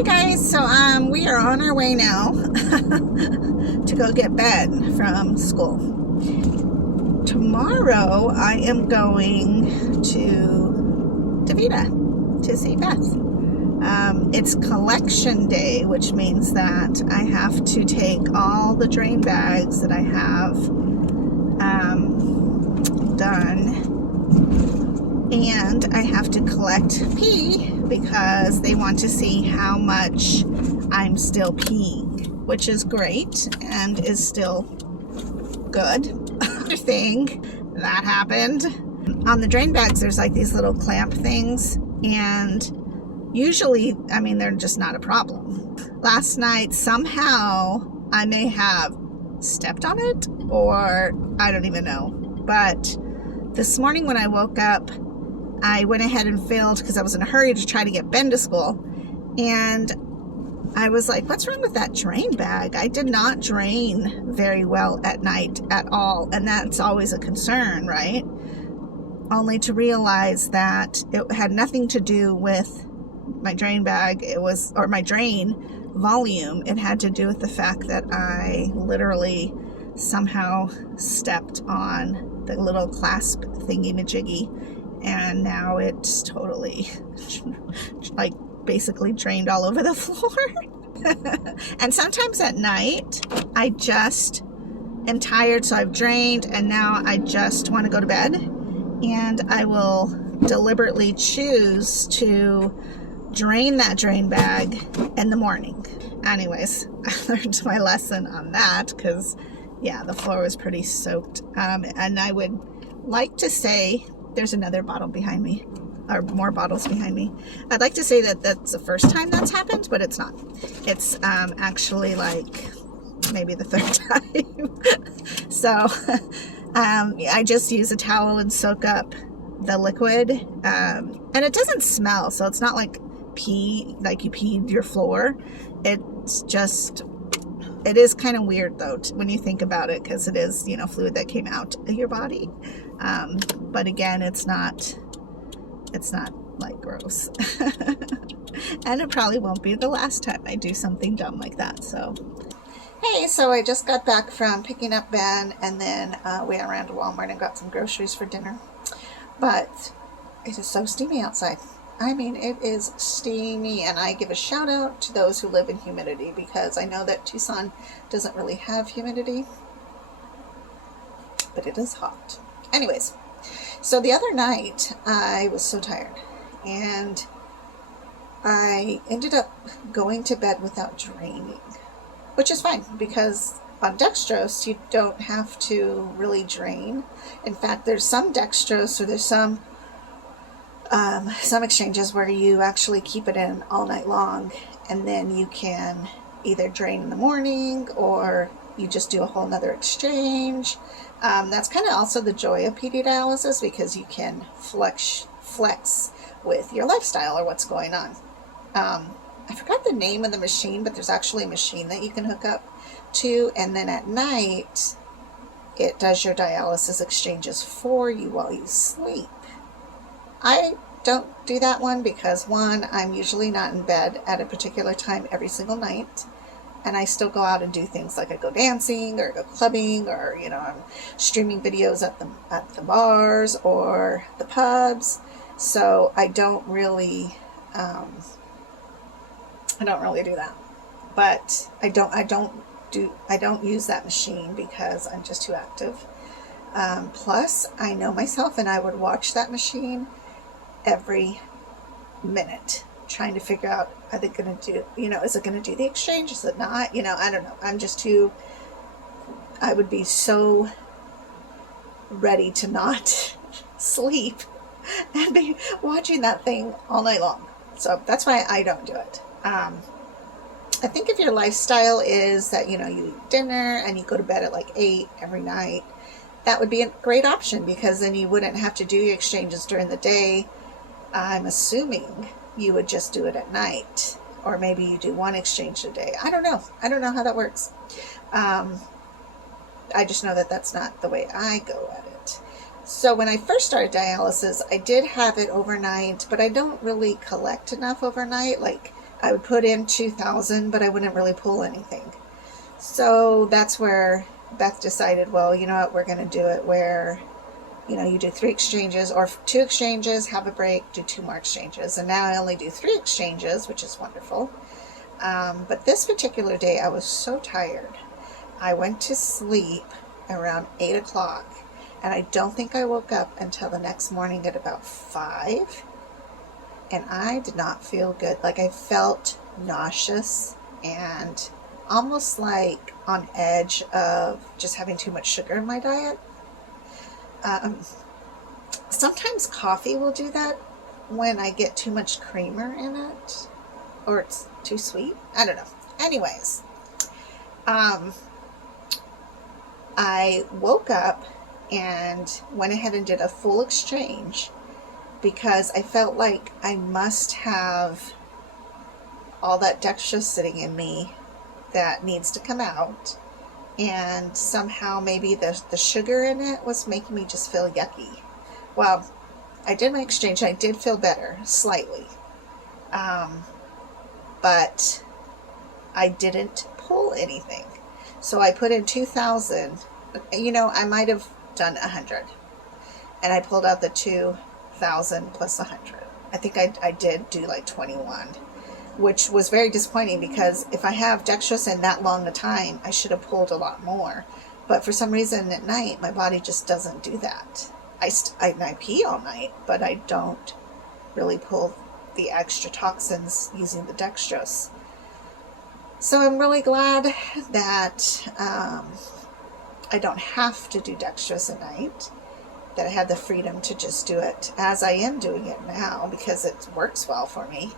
Hey guys, so we are on our way now to go get Ben from school. Tomorrow I am going to Davita to see Beth. It's collection day, which means that I have to take all the drain bags that I have done, and I have to collect pee because they want to see how much I'm still peeing, which is great and is still good. Other thing that happened, on the drain bags there's like these little clamp things, and usually, I mean, they're just not a problem. Last night somehow I may have stepped on it, or I don't even know, but this morning when I woke up I went ahead and filled, because I was in a hurry to try to get Ben to school, and I was like, what's wrong with that drain bag? I did not drain very well at night at all, and that's always a concern, right? Only to realize that it had nothing to do with my drain bag, or my drain volume. It had to do with the fact that I literally somehow stepped on the little clasp thingy-majiggy, and now it's totally like basically drained all over the floor. And sometimes at night I just am tired, so I've drained and now I just want to go to bed, and I will deliberately choose to drain that drain bag in the morning. Anyways, I learned my lesson on that, because yeah, the floor was pretty soaked, and I would like to say, there's another bottle behind me, or more bottles behind me. I'd like to say that that's the first time that's happened, but it's not. It's actually like maybe the third time. So I just use a towel and soak up the liquid, and it doesn't smell, so it's not like pee, like you peed your floor. It's just, it is kind of weird though when you think about it, because it is, you know, fluid that came out of your body. But again, it's not like gross. And it probably won't be the last time I do something dumb like that. So hey, so I just got back from picking up Ben, and then we went around to Walmart and got some groceries for dinner. But it is so steamy outside. I mean, it is steamy, and I give a shout out to those who live in humidity, because I know that Tucson doesn't really have humidity, but it is hot. Anyways, so the other night I was so tired, and I ended up going to bed without draining, which is fine, because on dextrose you don't have to really drain. In fact, there's some dextrose, or there's some exchanges where you actually keep it in all night long, and then you can either drain in the morning, or you just do a whole nother exchange. That's kind of also the joy of PD dialysis, because you can flex with your lifestyle or what's going on. I forgot the name of the machine, but there's actually a machine that you can hook up to, and then at night it does your dialysis exchanges for you while you sleep. I don't do that one because, one, I'm usually not in bed at a particular time every single night, and I still go out and do things like I go dancing or go clubbing, or, you know, I'm streaming videos at the bars or the pubs. So I don't really do that. But I don't use that machine because I'm just too active. Plus, I know myself, and I would watch that machine every minute, trying to figure out, are they going to do, you know, is it going to do the exchange? Is it not? You know, I don't know. I'm just too, I would be so ready to not sleep and be watching that thing all night long. So that's why I don't do it. I think if your lifestyle is that, you know, you eat dinner and you go to bed at like 8 every night, that would be a great option, because then you wouldn't have to do your exchanges during the day. I'm assuming you would just do it at night, or maybe you do one exchange a day. I don't know how that works. I just know that that's not the way I go at it. So when I first started dialysis, I did have it overnight, but I don't really collect enough overnight. Like I would put in 2,000, but I wouldn't really pull anything. So that's where Beth decided, well, you know what, we're going to do it where, you do 3 exchanges or 2 exchanges, have a break, do 2 more exchanges. And now I only do 3 exchanges, which is wonderful. But this particular day, I was so tired. I went to sleep around 8 o'clock, and I don't think I woke up until the next morning at about 5. And I did not feel good. Like, I felt nauseous and almost like on edge of just having too much sugar in my diet. Sometimes coffee will do that when I get too much creamer in it, or it's too sweet. I don't know. Anyways, I woke up and went ahead and did a full exchange because I felt like I must have all that dextrose sitting in me that needs to come out, and somehow maybe the sugar in it was making me just feel yucky. Well, I did my exchange. I did feel better, slightly, but I didn't pull anything. So I put in 2,000. I might have done 100, and I pulled out the 2,000 plus 100. I think I did do like 21, which was very disappointing because if I have dextrose in that long a time, I should have pulled a lot more. But for some reason at night, my body just doesn't do that. I pee all night, but I don't really pull the extra toxins using the dextrose. So I'm really glad that I don't have to do dextrose at night, that I have the freedom to just do it as I am doing it now because it works well for me.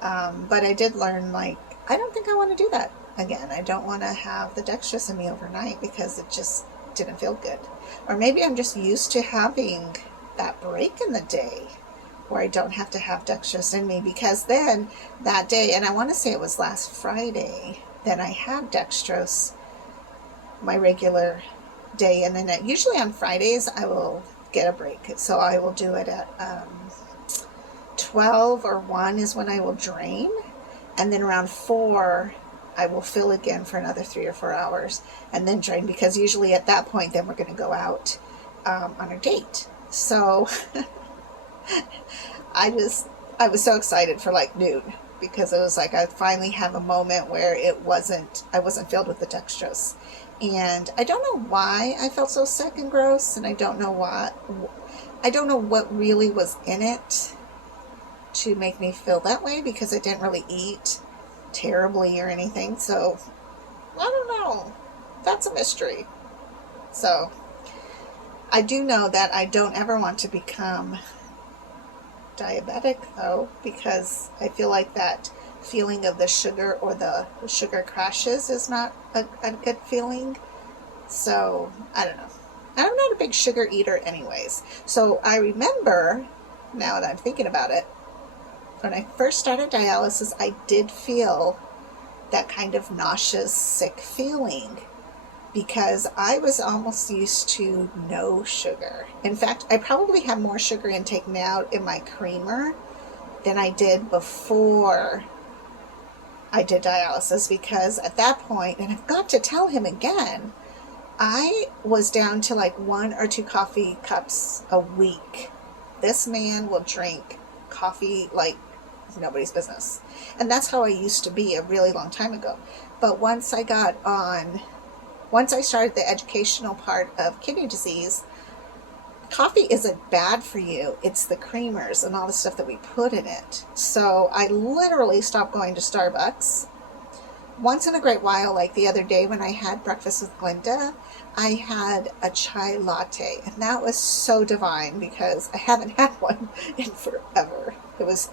But I did learn, I don't think I want to do that again. I don't want to have the dextrose in me overnight because it just didn't feel good. Or maybe I'm just used to having that break in the day where I don't have to have dextrose in me, because then that day, and I want to say it was last Friday, then I had dextrose my regular day, and then usually on Fridays I will get a break. So I will do it at 12 or 1 is when I will drain, and then around 4 I will fill again for another 3 or 4 hours and then drain, because usually at that point then we're going to go out on a date. So I was so excited for noon, because it was like I finally have a moment where I wasn't filled with the dextrose. And I don't know why I felt so sick and gross, and I don't know what really was in it to make me feel that way, because I didn't really eat terribly or anything. So I don't know. That's a mystery. So I do know that I don't ever want to become diabetic, though, because I feel like that feeling of the sugar or the sugar crashes is not a good feeling. So I don't know. I'm not a big sugar eater anyways. So I remember, now that I'm thinking about it, when I first started dialysis, I did feel that kind of nauseous, sick feeling, because I was almost used to no sugar. In fact, I probably have more sugar intake now in my creamer than I did before I did dialysis, because at that point, and I've got to tell him again, I was down to 1 or 2 coffee cups a week. This man will drink coffee like nobody's business. And that's how I used to be a really long time ago. But once I started the educational part of kidney disease, coffee isn't bad for you. It's the creamers and all the stuff that we put in it. So I literally stopped going to Starbucks. Once in a great while, like the other day when I had breakfast with Glinda, I had a chai latte. And that was so divine, because I haven't had one in forever. It was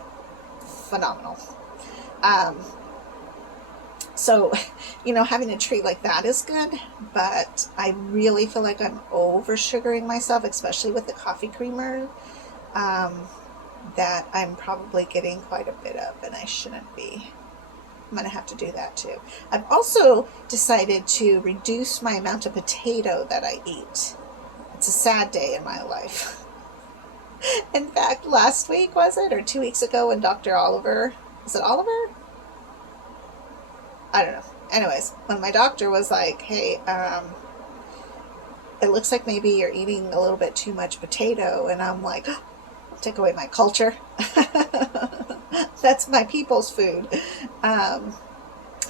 phenomenal. So, having a treat like that is good, but I really feel like I'm over sugaring myself, especially with the coffee creamer, that I'm probably getting quite a bit of, and I shouldn't be. I'm going to have to do that too. I've also decided to reduce my amount of potato that I eat. It's a sad day in my life. In fact, last week, was it, or 2 weeks ago, when Dr. Oliver, was it Oliver? I don't know. Anyways, when my doctor was like, hey, it looks like maybe you're eating a little bit too much potato, and I'm like, oh, take away my culture. That's my people's food.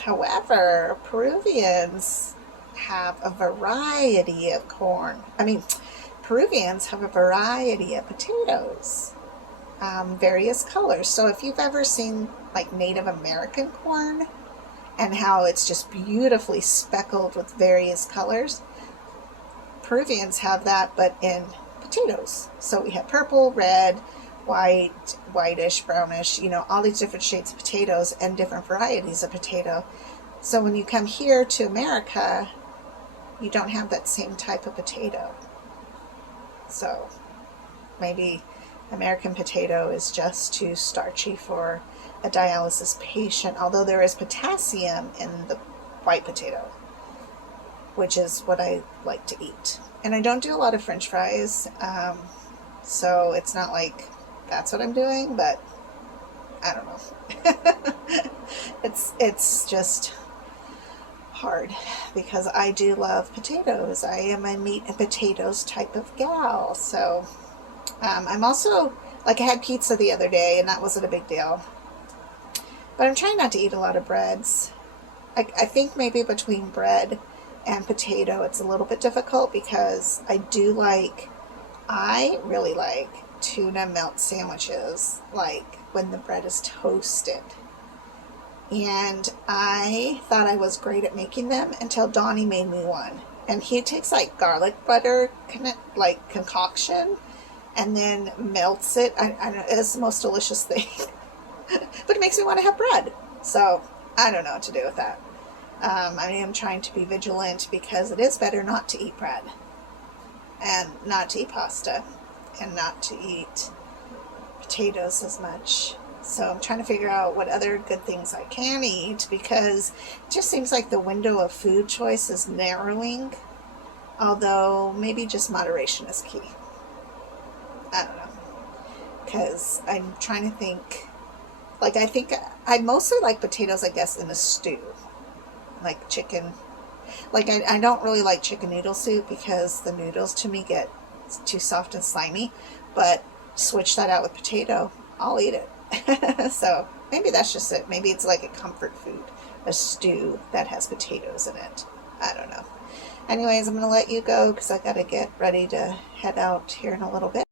However, Peruvians have a variety of corn. I mean, Peruvians have a variety of potatoes, various colors. So if you've ever seen like Native American corn and how it's just beautifully speckled with various colors, Peruvians have that, but in potatoes. So we have purple, red, white, whitish, brownish, all these different shades of potatoes and different varieties of potato. So when you come here to America, you don't have that same type of potato. So maybe American potato is just too starchy for a dialysis patient, although there is potassium in the white potato, which is what I like to eat. And I don't do a lot of French fries, so it's not like that's what I'm doing, but I don't know. It's just hard because I do love potatoes. I am a meat and potatoes type of gal. So I'm also, like, I had pizza the other day and that wasn't a big deal, but I'm trying not to eat a lot of breads. I think maybe between bread and potato it's a little bit difficult because I really like tuna melt sandwiches, like when the bread is toasted. And I thought I was great at making them until Donnie made me one. And he takes like garlic butter, like concoction, and then melts it. I don't know, it's the most delicious thing. But it makes me want to have bread. So I don't know what to do with that. I am trying to be vigilant because it is better not to eat bread and not to eat pasta and not to eat potatoes as much. So I'm trying to figure out what other good things I can eat because it just seems like the window of food choice is narrowing, although maybe just moderation is key. I don't know, because I'm trying to think, like, I think I mostly like potatoes, I guess, in a stew, like chicken. Like, I don't really like chicken noodle soup because the noodles to me get too soft and slimy, but switch that out with potato, I'll eat it. So maybe that's just it. Maybe it's like a comfort food, a stew that has potatoes in it. I don't know. Anyways, I'm going to let you go because I got to get ready to head out here in a little bit.